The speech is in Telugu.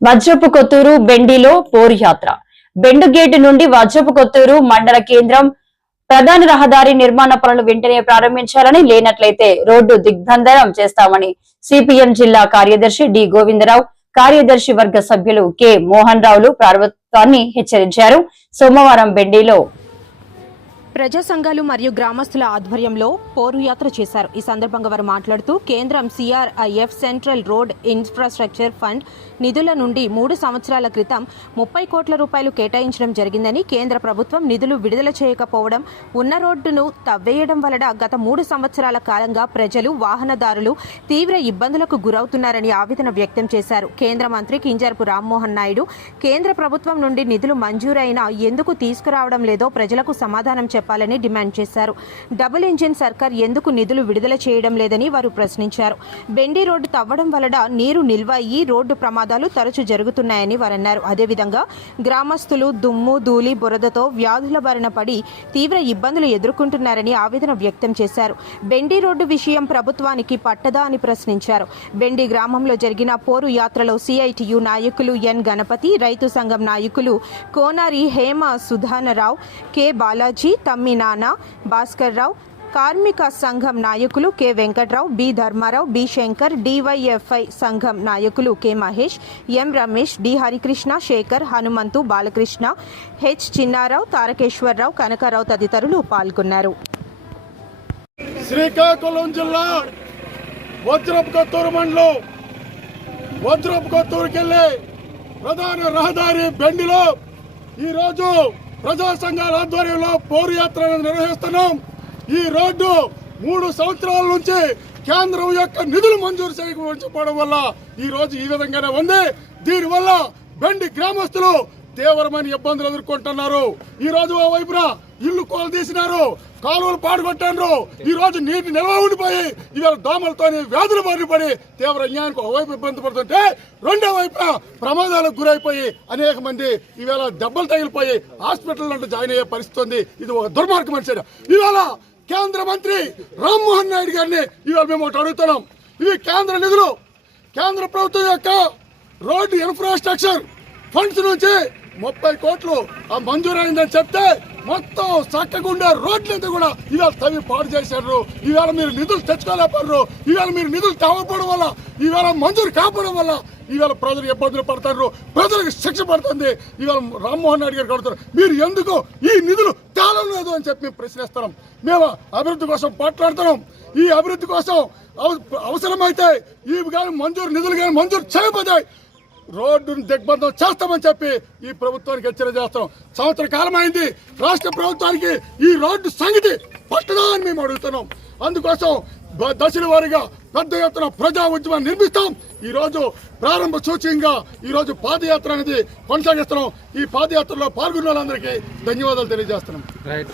వజ్రపు కొత్తూరు బెండిలో పోరు యాత్ర. బెండు గేటు నుండి వజ్రపు కొత్తూరు మండల కేంద్రం ప్రధాన రహదారి నిర్మాణ పనులు వెంటనే ప్రారంభించాలని లేనట్లయితే రోడ్డు దిగ్బంధనం చేస్తామని సిపిఎం జిల్లా కార్యదర్శి డి గోవిందరావు కార్యదర్శి వర్గ సభ్యులు కె మోహన్ రావులు ప్రభుత్వాన్ని హెచ్చరించారు. సోమవారం బెండిలో ప్రజా సంఘాలు మరియు గ్రామస్తుల ఆధ్వర్యంలో పోరు యాత్ర చేశారు. ఈ సందర్భంగా వారు మాట్లాడుతూ కేంద్రం CRIF central road infrastructure fund నిధుల నుండి మూడు సంవత్సరాల క్రితం ముప్పై కోట్ల రూపాయలు కేటాయించడం జరిగిందని కేంద్ర ప్రభుత్వం నిధులు విడుదల చేయకపోవడం ఉన్న రోడ్డును తవ్వేయడం వలన గత మూడు సంవత్సరాల కాలంగా ప్రజలు వాహనదారులు తీవ్ర ఇబ్బందులకు గురవుతున్నారని ఆవేదన వ్యక్తం చేశారు. కేంద్ర మంత్రి కింజరపు రామ్మోహన్ నాయుడు కేంద్ర ప్రభుత్వం నుండి నిధులు మంజూరైనా ఎందుకు తీసుకురావడం లేదో ప్రజలకు సమాధానం చెప్పాలని డిమాండ్ చేశారు. డబుల్ ఇంజిన్ సర్కార్ ఎందుకు నిధులు విడుదల చేయడం లేదని వారు ప్రశ్నించారు. బెండి రోడ్డు తవ్వడం వలన నీరు నిల్వ అయ్యి రోడ్డు ప్రమాదాలు తరచు జరుగుతున్నాయని వారన్నారు. అదేవిధంగా గ్రామస్తులు దుమ్ము ధూళి బురదతో వ్యాధుల బారిన పడి తీవ్ర ఇబ్బందులు ఎదుర్కొంటున్నారని ఆవేదన వ్యక్తం చేశారు. బెండి రోడ్డు విషయం ప్రభుత్వానికి పట్టదా అని ప్రశ్నించారు. బెండి గ్రామంలో జరిగిన పోరు యాత్రలో సిఐటియు నాయకులు ఎన్ గణపతి రైతు సంఘం నాయకులు కోనారి హేమ సుధానరావు కె బాలాజీ తమ్మి నానా భాస్కర్ రావు కార్మిక సంఘం నాయకులు K. Venkatrao B. Dharmarao B. Shankar DYFI సంఘం నాయకులు K. Mahesh M. Ramesh D. Harikrishna Sekhar Hanumanthu Balakrishna H. Chinnarao Tarakeswararao Kanakarao తదితరులు పాల్గొన్నారు. శ్రీకాకుళం జిల్లా వజ్రపు కొత్తూరు మండలం వజ్రపు కొత్తూరుకి ప్రధాన రహదారి బెండిలో ఈరోజు ప్రజా సంఘాల ఆధ్వర్యంలో పౌరు నిర్వహిస్తున్నాం. ఈ రోడ్డు మూడు సంవత్సరాల నుంచి కేంద్రం యొక్క నిధులు మంజూరు చేయకపోవడం వల్ల ఈ రోజు ఈ విధంగానే ఉంది. దీనివల్ల బెండి గ్రామస్తులు తీవ్రమైన ఇబ్బందులు ఎదుర్కొంటున్నారు. ఈ రోజు ఓ వైపున ఇల్లు కోలు తీసినారు. కాలువలు పాడుకొట్టారు. ఈ రోజు నీటి నిల్వ ఉండిపోయి ఇవాళ దోమలతోని వ్యాధులు బారిపడి తీవ్ర అన్యాయానికి ఒకవైపు ఇబ్బంది పడుతుంటే రెండో వైపున ప్రమాదాలకు గురైపోయి అనేక మంది ఇవాళ దెబ్బలు తగిలిపోయి హాస్పిటల్ నుండి జాయిన్ అయ్యే పరిస్థితి ఉంది. ఇది ఒక దుర్మార్గం మనిషి ఇవాళ కేంద్ర మంత్రి రామ్మోహన్ నాయుడు గారిని ఇవాళ మేము ఒకటి అడుగుతున్నాం. ఇవి కేంద్ర నిధులు. కేంద్ర ప్రభుత్వం యొక్క రోడ్డు ఇన్ఫ్రాస్ట్రక్చర్ ఫండ్స్ నుంచి ముప్పై కోట్లు ఆ మంజూరైందని చెప్తే మొత్తం చక్కకుండా రోడ్లంతా కూడా ఇవాళ తవ్వి పాడు చేశారు. ఇవాళ మీరు నిధులు తెచ్చుకోలేకపోయారు. ఇవాళ మీరు నిధులు తవ్వకపోవడం వల్ల ఇవాళ మంజూరు కాకపోవడం వల్ల ఇవాళ ప్రజలు ఇబ్బందులు పడతారు. ప్రజలకు శిక్ష పడుతుంది. ఇవాళ రామ్మోహన్ రెడ్డి గారు కడుతున్నారు. మీరు ఎందుకు ఈ నిధులు తేలలేదు అని చెప్పి మేము ప్రశ్నిస్తున్నాం. మేము అభివృద్ధి కోసం పోట్లాడుతున్నాం. ఈ అభివృద్ధి కోసం అవసరమైతే ఈ కానీ మంజూరు నిధులు కానీ మంజూరు చేయబోతాయి. రోడ్డును దిగ్బంధం చేస్తామని చెప్పి ఈ ప్రభుత్వానికి హెచ్చరిక చేస్తాం సంవత్సర కాలం అయింది రాష్ట్ర ప్రభుత్వానికి ఈ రోడ్డు సంగతి పట్టదా అని మేము అడుగుతున్నాం. అందుకోసం దశల వారీగా పెద్ద ఎత్తున ప్రజా ఉద్యమాన్ని నిర్మిస్తాం. ఈ రోజు ప్రారంభ సూచకంగా ఈ రోజు పాదయాత్ర అనేది కొనసాగిస్తున్నాం. ఈ పాదయాత్రలో పాల్గొన్న వాళ్ళందరికీ ధన్యవాదాలు తెలియజేస్తున్నాం. రైట్